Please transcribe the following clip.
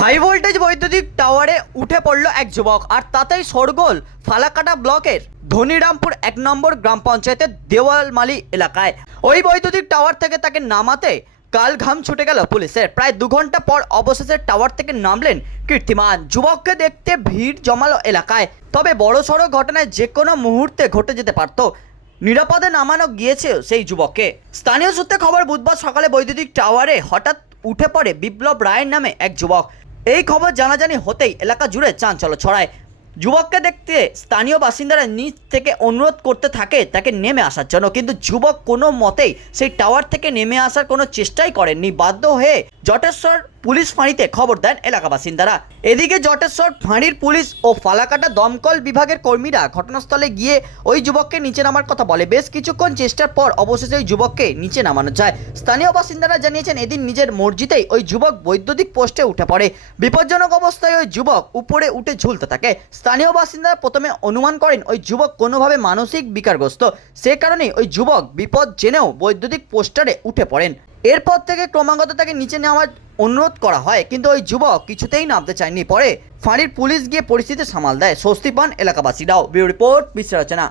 High voltage বৈদ্যুতিক টাওয়ারে উঠে পড়ল এক যুবক, আর তাতেই সরগোল ফালাকাটা ব্লকের ধনিরামপুর এক নম্বর গ্রাম পঞ্চায়েতের দেওয়ালমালি এলাকায়। ওই বৈদ্যুতিক টাওয়ার থেকে তাকে নামাতে কাল ঘাম ছুটে গেল পুলিশের। প্রায় দু ঘণ্টা পর অবশেষে টাওয়ার থেকে নামলেন কীর্তিমান। যুবককে দেখতে ভিড় জমালো এলাকায়, তবে বড় সড়ো ঘটনায় যে কোনো মুহূর্তে ঘটে যেতে পারত। নিরাপদে নামানো গিয়েছে সেই যুবককে। স্থানীয় সূত্রে খবর, বুধবার সকালে বৈদ্যুতিক টাওয়ারে হঠাৎ উঠে পড়ে বিপ্লব রায়ের নামে এক যুবক। এই খবর জানাজানি হতেই এলাকা জুড়ে চাঞ্চল্য ছড়ায়। যুবককে দেখতে স্থানীয় বাসিন্দারা নিচ থেকে অনুরোধ করতে থাকে, তাকে নেমে আসার জন্য। কিন্তু যুবক কোনো মতেই সেই টাওয়ার থেকে নেমে আসার কোনো চেষ্টাই করেননি। বাধ্য হয়ে জটেশ্বর পুলিশ ফাঁড়িতে খবর দেন এলাকা বাসিন্দারা। এদিকে জটেশ্বর ফাঁড়ির পুলিশ ও ফালাকাটা দমকল বিভাগের কর্মীরা ঘটনাস্থলে গিয়ে ওই যুবককে নিচে নামার কথা বলে। বেশ কিছুক্ষণ চেষ্টার পর অবশেষে ওই যুবককে নিচে নামানো যায়। স্থানীয় বাসিন্দারা জানিয়েছেন, এদিন নিজের মসজিদেই ওই যুবক বৈদ্যুতিক পোস্টে উঠে পড়ে। বিপজ্জনক অবস্থায় ওই যুবক উপরে উঠে ঝুলতে থাকে। স্থানীয় বাসিন্দারা প্রথমে অনুমান করেন, ওই যুবক কোনোভাবে মানসিক বিকারগ্রস্ত। সে কারণেই ওই যুবক বিপদ জেনেও বৈদ্যুতিক পোস্টারে উঠে পড়েন। এরপর থেকে ক্রমাগত তাকে নিচে নেওয়ার অনুরোধ করা হয়, কিন্তু ওই যুবক কিছুতেই নামতে চায়নি। পরে ফাঁড়ির পুলিশ গিয়ে পরিস্থিতি সামাল দেয়। স্বস্তি পান এলাকাবাসীরাও। বিউ রিপোর্ট বিশ্লেষণা